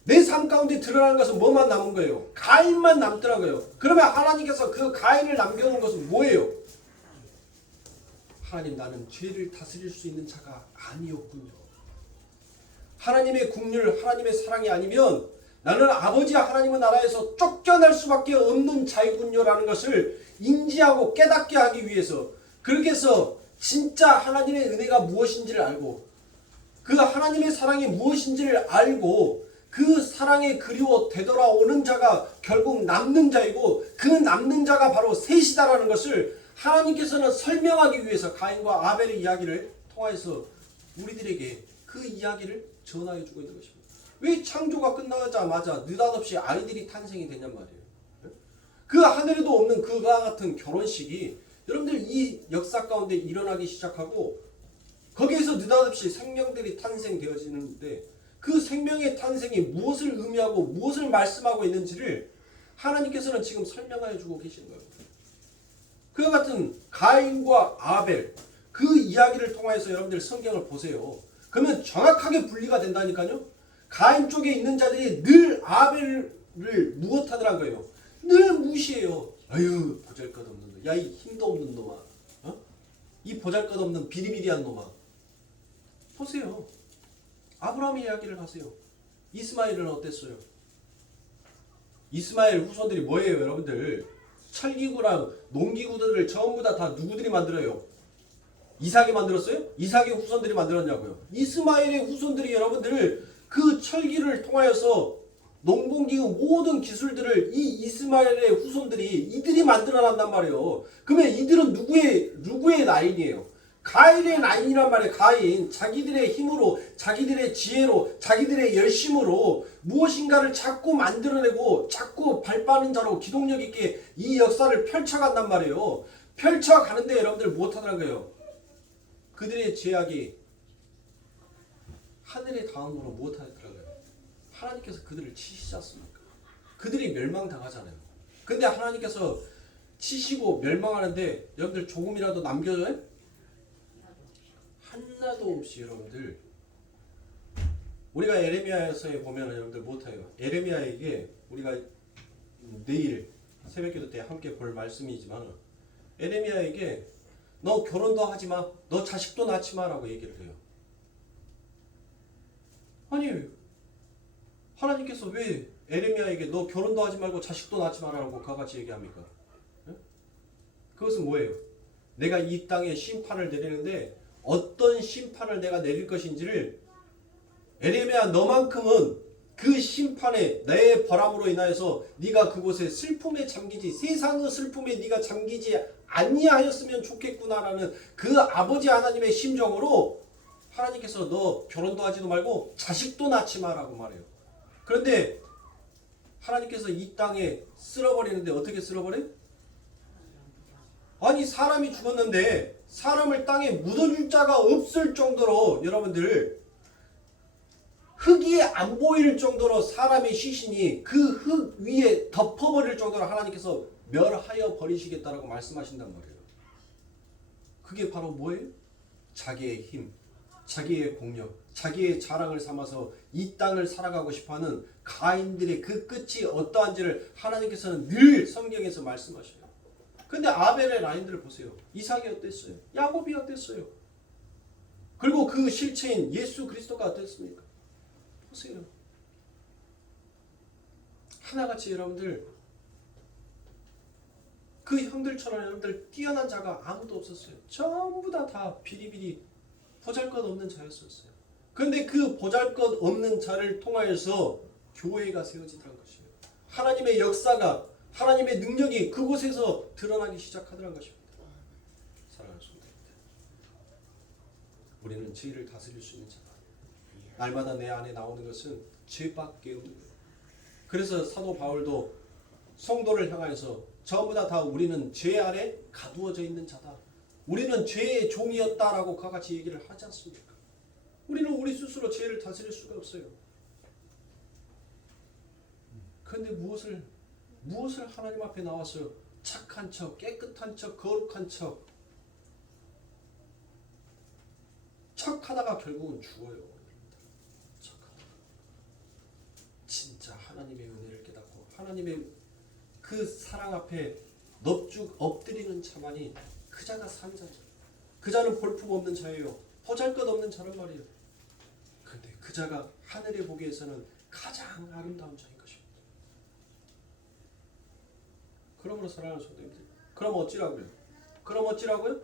내 삶 가운데 드러나는 것은 뭐만 남은 거예요? 가인만 남더라고요. 그러면 하나님께서 그 가인을 남겨놓은 것은 뭐예요? 하나님 나는 죄를 다스릴 수 있는 자가 아니었군요. 하나님의 국률, 하나님의 사랑이 아니면 나는 아버지 하나님의 나라에서 쫓겨날 수밖에 없는 자이군요라는 것을 인지하고 깨닫게 하기 위해서 그렇게 해서 진짜 하나님의 은혜가 무엇인지를 알고 그 하나님의 사랑이 무엇인지를 알고 그 사랑에 그리워 되돌아오는 자가 결국 남는 자이고 그 남는 자가 바로 셋이다라는 것을 하나님께서는 설명하기 위해서 가인과 아벨의 이야기를 통해서 우리들에게 그 이야기를 전하여 주고 있는 것입니다. 왜 창조가 끝나자마자 느닷없이 아이들이 탄생이 되냔 말이에요. 그 하늘에도 없는 그와 같은 결혼식이 여러분들 이 역사 가운데 일어나기 시작하고 거기에서 느닷없이 생명들이 탄생되어지는데 그 생명의 탄생이 무엇을 의미하고 무엇을 말씀하고 있는지를 하나님께서는 지금 설명해 주고 계시는 거예요. 그와 같은 가인과 아벨 그 이야기를 통해서 여러분들 성경을 보세요. 그러면 정확하게 분리가 된다니까요. 가인 쪽에 있는 자들이 늘 아벨을 무엇하더란 거예요. 늘 무시해요. 아유 보잘것없는 놈. 야 이 힘도 없는 놈아. 이 보잘것없는 비리비리한 놈아. 보세요. 아브라함의 이야기를 하세요. 이스마엘은 어땠어요? 이스마엘 후손들이 뭐예요 여러분들? 철기구랑 농기구들을 전부 다 누구들이 만들어요? 이삭이 만들었어요? 이삭의 후손들이 만들었냐고요? 이스마엘의 후손들이 여러분들 그 철기를 통하여서 농공기구 모든 기술들을 이 이스마엘의 후손들이 이들이 만들어낸단 말이에요. 그러면 이들은 누구의 라인이에요? 가인의 라인이란 말이에요. 가인 자기들의 힘으로 자기들의 지혜로 자기들의 열심으로 무엇인가를 자꾸 만들어내고 자꾸 발빠른 자로 기동력 있게 이 역사를 펼쳐간단 말이에요. 펼쳐가는데 여러분들 못하더란 거예요. 그들의 죄악이 하늘의 다음으로 못하더라고요. 하나님께서 그들을 치시지 않습니까? 그들이 멸망당하잖아요. 근데 하나님께서 치시고 멸망하는데 여러분들 조금이라도 남겨줘요? 하나도 없이 여러분들 우리가 에레미야서에 보면 여러분들 못해요. 에레미야에게 우리가 내일 새벽기도 때 함께 볼 말씀이지만 에레미야에게 너 결혼도 하지 마, 너 자식도 낳지 마라고 얘기를 해요. 아니 하나님께서 왜 에레미야에게 너 결혼도 하지 말고 자식도 낳지 마라고 그와 같이 얘기합니까? 네? 그것은 뭐예요? 내가 이 땅에 심판을 내리는데 어떤 심판을 내가 내릴 것인지를 에레미야 너만큼은 그 심판에 내 벌함으로 인하여서 네가 그곳에 슬픔에 잠기지 세상의 슬픔에 네가 잠기지 아니하였으면 좋겠구나라는 그 아버지 하나님의 심정으로 하나님께서 너 결혼도 하지도 말고 자식도 낳지 마라고 말해요. 그런데 하나님께서 이 땅에 쓸어버리는데 어떻게 쓸어버려요? 아니 사람이 죽었는데 사람을 땅에 묻어줄 자가 없을 정도로 여러분들 흙이 안 보일 정도로 사람의 시신이 그 흙 위에 덮어버릴 정도로 하나님께서 멸하여 버리시겠다라고 말씀하신단 말이에요. 그게 바로 뭐예요? 자기의 힘, 자기의 공력, 자기의 자랑을 삼아서 이 땅을 살아가고 싶어하는 가인들의 그 끝이 어떠한지를 하나님께서는 늘 성경에서 말씀하셔요. 근데 아벨의 라인들을 보세요. 이삭이 어땠어요? 야곱이 어땠어요? 그리고 그 실체인 예수 그리스도가 어땠습니까? 보세요. 하나같이 여러분들 그 형들처럼 여러분들 뛰어난 자가 아무도 없었어요. 전부 다 비리비리 보잘것없는 자였었어요. 그런데 그 보잘것없는 자를 통하여서 교회가 세워지더란 것이에요. 하나님의 역사가 하나님의 능력이 그곳에서 드러나기 시작하더란 것입니다. 사랑하는 성도님들, 우리는 죄를 다스릴 수 있는 자가 날마다 내 안에 나오는 것은 죄밖에 없는 거예요. 그래서 사도 바울도 성도를 향하여서 전부 다 우리는 죄 아래 가두어져 있는 자다. 우리는 죄의 종이었다라고 그와 같이 얘기를 하지 않습니까? 우리는 우리 스스로 죄를 다스릴 수가 없어요. 그런데 무엇을 하나님 앞에 나와서 착한 척, 깨끗한 척, 거룩한 척하다가 결국은 죽어요. 척하다가 진짜 하나님의 은혜를 깨닫고 하나님의 그 사랑 앞에 넙죽 엎드리는 자만이 그 자가 산 자죠. 그 자는 볼품없는 자예요. 보잘것없는 자란 말이에요. 그런데 그 자가 하늘에 보기에서는 가장 아름다운 자인 것입니다. 그러므로 사랑하는 성도님들, 그럼 어찌라고요?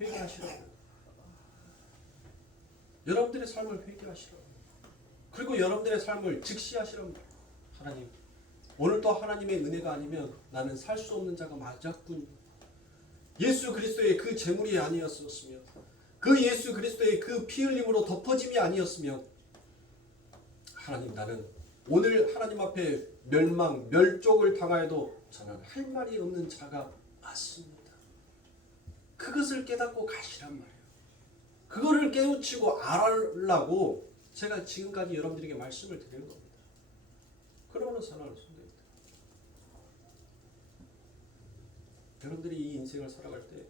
회개하시라고요. 여러분들의 삶을 회개하시라고요. 그리고 여러분들의 삶을 직시하시랍니다. 하나님, 오늘도 하나님의 은혜가 아니면 나는 살 수 없는 자가 맞았군. 예수 그리스도의 그 제물이 아니었으면, 그 예수 그리스도의 그 피 흘림으로 덮어짐이 아니었으면, 하나님, 나는 오늘 하나님 앞에 멸망, 멸족을 당하여도 저는 할 말이 없는 자가 맞습니다. 그것을 깨닫고 가시란 말이에요. 그거를 깨우치고 알으려고 제가 지금까지 여러분들에게 말씀을 드리는 겁니다. 그러므로 사랑하는 성도입니다. 여러분들이 이 인생을 살아갈 때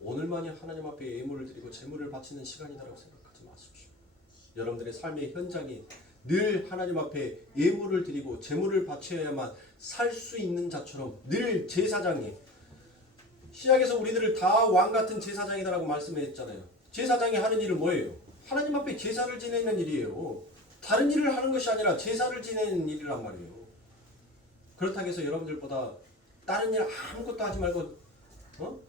오늘만이 하나님 앞에 예물을 드리고 제물을 바치는 시간이라고 생각하지 마십시오. 여러분들의 삶의 현장이 늘 하나님 앞에 예물을 드리고 제물을 바쳐야만 살 수 있는 자처럼 늘 제사장이, 신약에서 우리들을 다 왕같은 제사장이다라고 말씀했잖아요. 제사장이 하는 일은 뭐예요? 하나님 앞에 제사를 지내는 일이에요. 다른 일을 하는 것이 아니라 제사를 지내는 일이란 말이에요. 그렇다고 해서 여러분들보다 다른 일 아무것도 하지 말고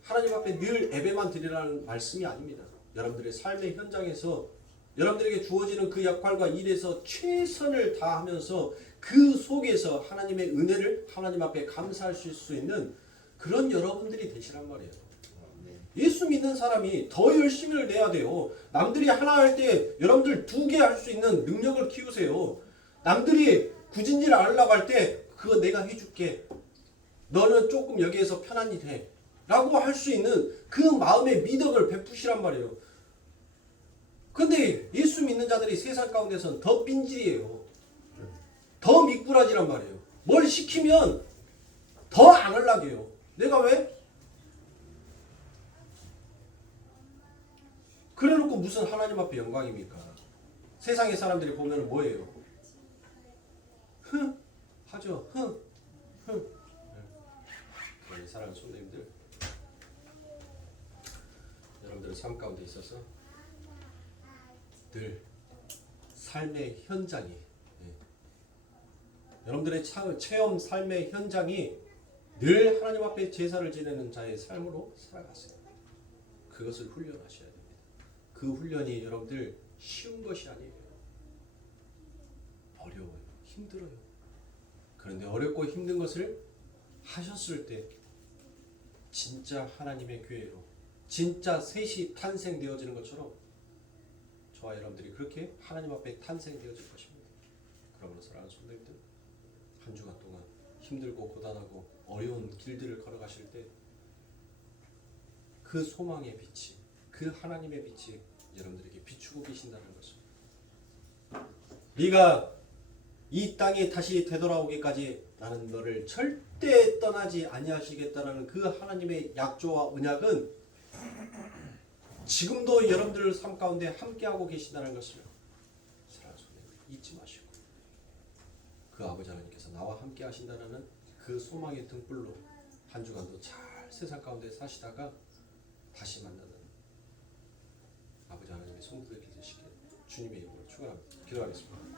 하나님 앞에 늘 예배만 드리라는 말씀이 아닙니다. 여러분들의 삶의 현장에서 여러분들에게 주어지는 그 역할과 일에서 최선을 다하면서 그 속에서 하나님의 은혜를 하나님 앞에 감사하실 수 있는 그런 여러분들이 되시란 말이에요. 예수 믿는 사람이 더 열심히를 내야 돼요. 남들이 하나 할 때 여러분들 2개 할 수 있는 능력을 키우세요. 남들이 구진질 안 하려고 할 때 그거 내가 해줄게. 너는 조금 여기에서 편한 일 해. 라고 할 수 있는 그 마음의 미덕을 베푸시란 말이에요. 근데 예수 믿는 자들이 세상 가운데서는 더 삔질이에요. 더 미꾸라지란 말이에요. 뭘 시키면 더 안 하려고 해요. 내가 왜? 그래놓고 무슨 하나님 앞에 영광입니까? 세상의 사람들이 보면 뭐예요? 흥 하죠. 흥. 네. 사랑하는 손님들, 여러분들의 삶 가운데 있어서 늘 삶의 현장이, 여러분들의 체험 삶의 현장이 늘 하나님 앞에 제사를 지내는 자의 삶으로 살아가세요. 그것을 훈련하셔야 됩니다. 그 훈련이 여러분들 쉬운 것이 아니에요. 어려워요. 힘들어요. 그런데 어렵고 힘든 것을 하셨을 때 진짜 하나님의 교회로 진짜 셋이 탄생되어지는 것처럼 저와 여러분들이 그렇게 하나님 앞에 탄생되어질 것입니다. 그러므로 사랑하는 성도님들, 한 주간 동안 힘들고 고단하고 어려운 길들을 걸어가실 때 그 소망의 빛이, 그 하나님의 빛이 여러분들에게 비추고 계신다는 것을, 네가 이 땅에 다시 되돌아오기까지 나는 너를 절대 떠나지 아니하시겠다라는 그 하나님의 약조와 언약은 지금도 여러분들 삶 가운데 함께하고 계신다는 것을 사랑하는 성도님들 잊지 마시고, 그 아버지 하나님께서 나와 함께 하신다는 그 소망의 등불로 한 주간도 잘 세상 가운데 사시다가 다시 만나는 아버지 하나님의 성도들 되시길 주님의 이름으로 축원합니다. 기도하겠습니다.